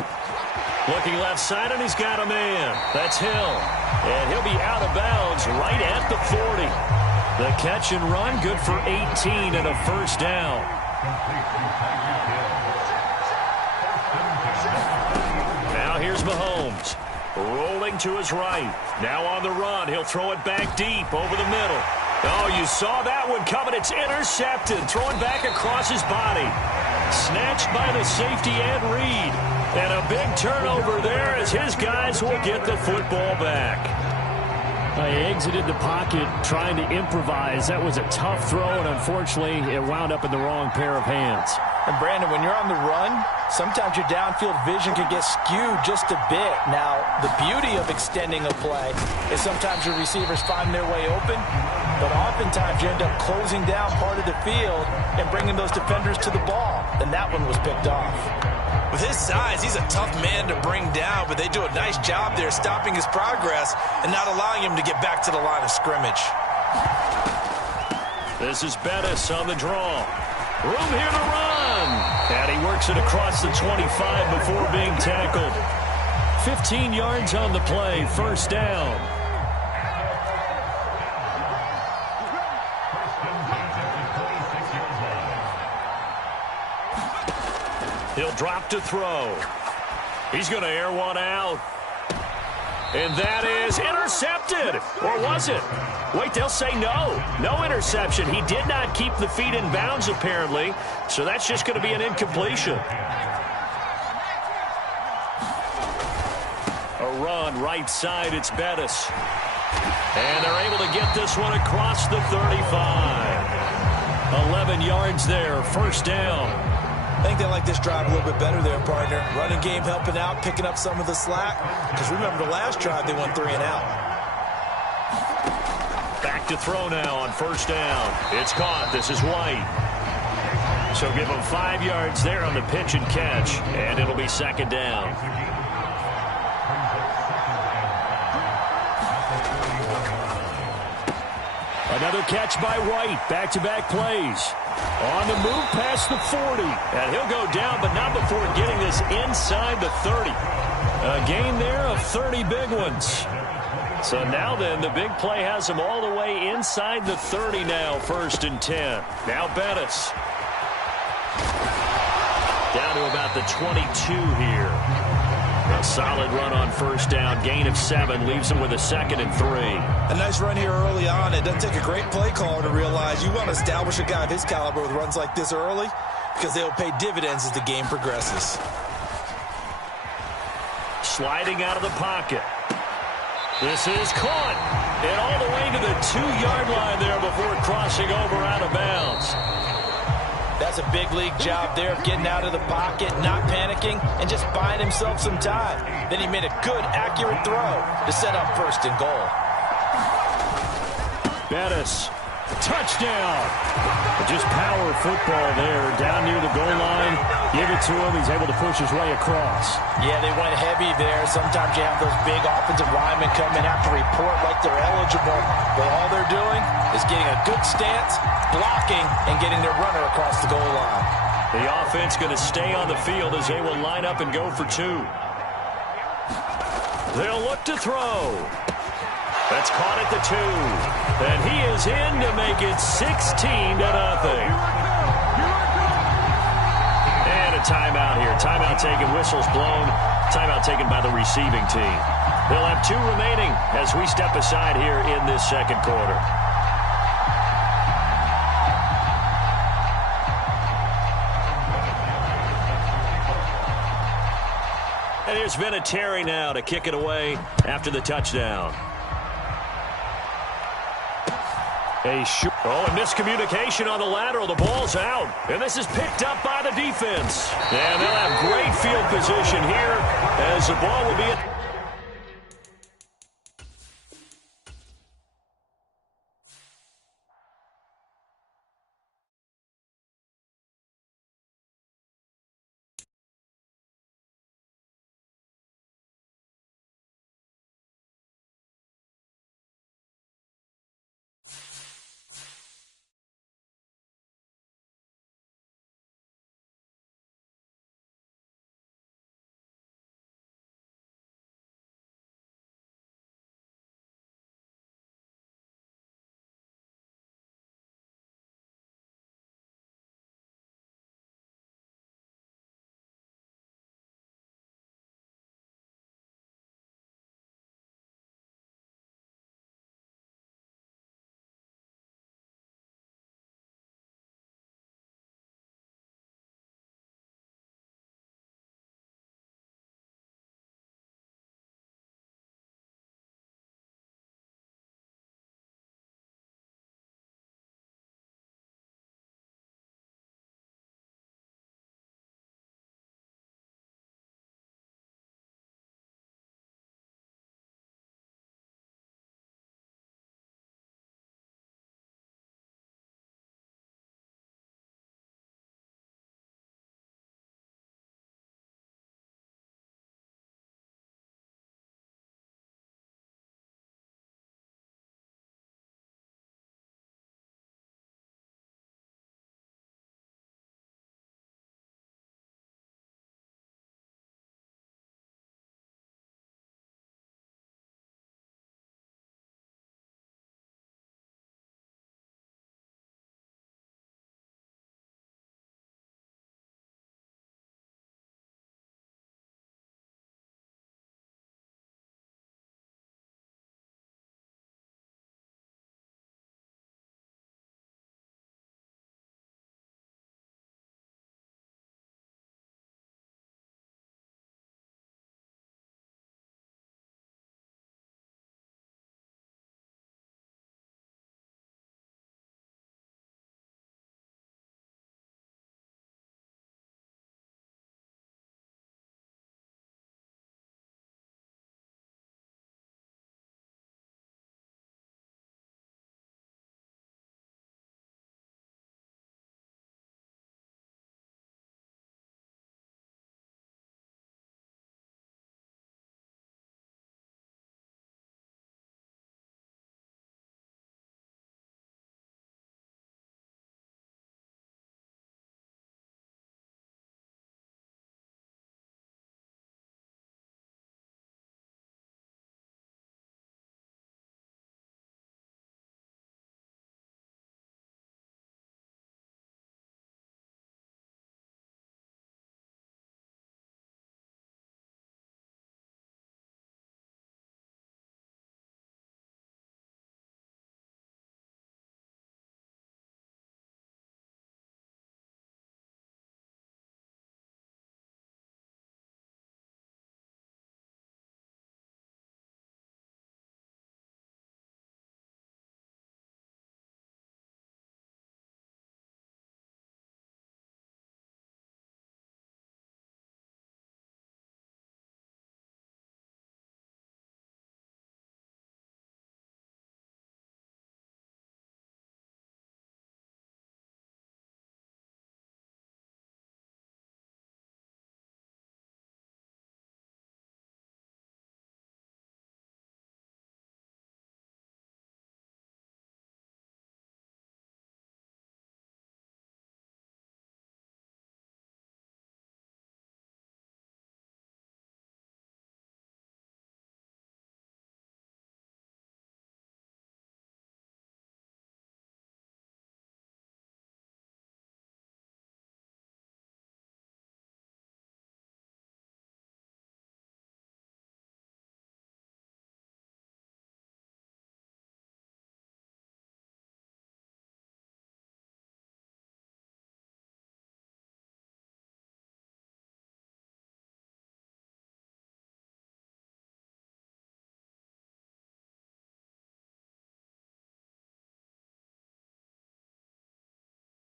Looking left side, and he's got a man. That's Hill. And he'll be out of bounds right at the 40. The catch and run, good for 18 and a first down. Now here's Mahomes. Rolling to his right. Now on the run. He'll throw it back deep over the middle. Oh, you saw that one coming. It's intercepted. Thrown back across his body. Snatched by the safety Ed Reed. And a big turnover there as his guys will get the football back. He exited the pocket trying to improvise. That was a tough throw, and unfortunately, it wound up in the wrong pair of hands. And, Brandon, when you're on the run, sometimes your downfield vision can get skewed just a bit. Now, the beauty of extending a play is sometimes your receivers find their way open, but oftentimes you end up closing down part of the field and bringing those defenders to the ball, and that one was picked off. With his size, he's a tough man to bring down, but they do a nice job there stopping his progress and not allowing him to get back to the line of scrimmage. This is Bettis on the draw. Room here to run. And he works it across the 25 before being tackled. 15 yards on the play, first down. He'll drop to throw. He's going to air one out. And that is intercepted. Or was it? Wait, they'll say no. No interception. He did not keep the feet in bounds, apparently. So that's just going to be an incompletion. A run right side. It's Bettis. And they're able to get this one across the 35. 11 yards there. First down. I think they like this drive a little bit better there, partner. Running game helping out, picking up some of the slack. Because remember, the last drive, they went 3 and out. Back to throw now on first down. It's caught. This is White. So give him 5 yards there on the pitch and catch. And it'll be second down. Another catch by White. Back-to-back plays. On the move past the 40. And he'll go down, but not before getting this inside the 30. A gain there of 30 big ones. So now then, the big play has him all the way inside the 30 now, 1st and 10. Now Bettis. Down to about the 22 here. A solid run on 1st down. Gain of 7 leaves him with a 2nd and 3. A nice run here early on. It doesn't take a great play caller to realize you want to establish a guy of his caliber with runs like this early because they'll pay dividends as the game progresses. Sliding out of the pocket. This is caught. And all the way to the 2-yard line there before crossing over out of bounds. That's a big league job there of getting out of the pocket, not panicking, and just buying himself some time. Then he made a good, accurate throw to set up 1st and goal. Bettis. Touchdown. Just power football there. Down near the goal line. Give it to him. He's able to push his way across. Yeah, they went heavy there. Sometimes you have those big offensive linemen come and have to report like they're eligible. But all they're doing is getting a good stance, blocking, and getting their runner across the goal line. The offense going to stay on the field as they will line up and go for 2. They'll look to throw. That's caught at the 2. And he is in to make it 16-0. And a timeout here. Timeout taken, whistles blown. Timeout taken by the receiving team. They'll have 2 remaining as we step aside here in this 2nd quarter. And here's Vinatieri now to kick it away after the touchdown. Oh, and miscommunication on the lateral. The ball's out. And this is picked up by the defense. And they'll have great field position here as the ball will be at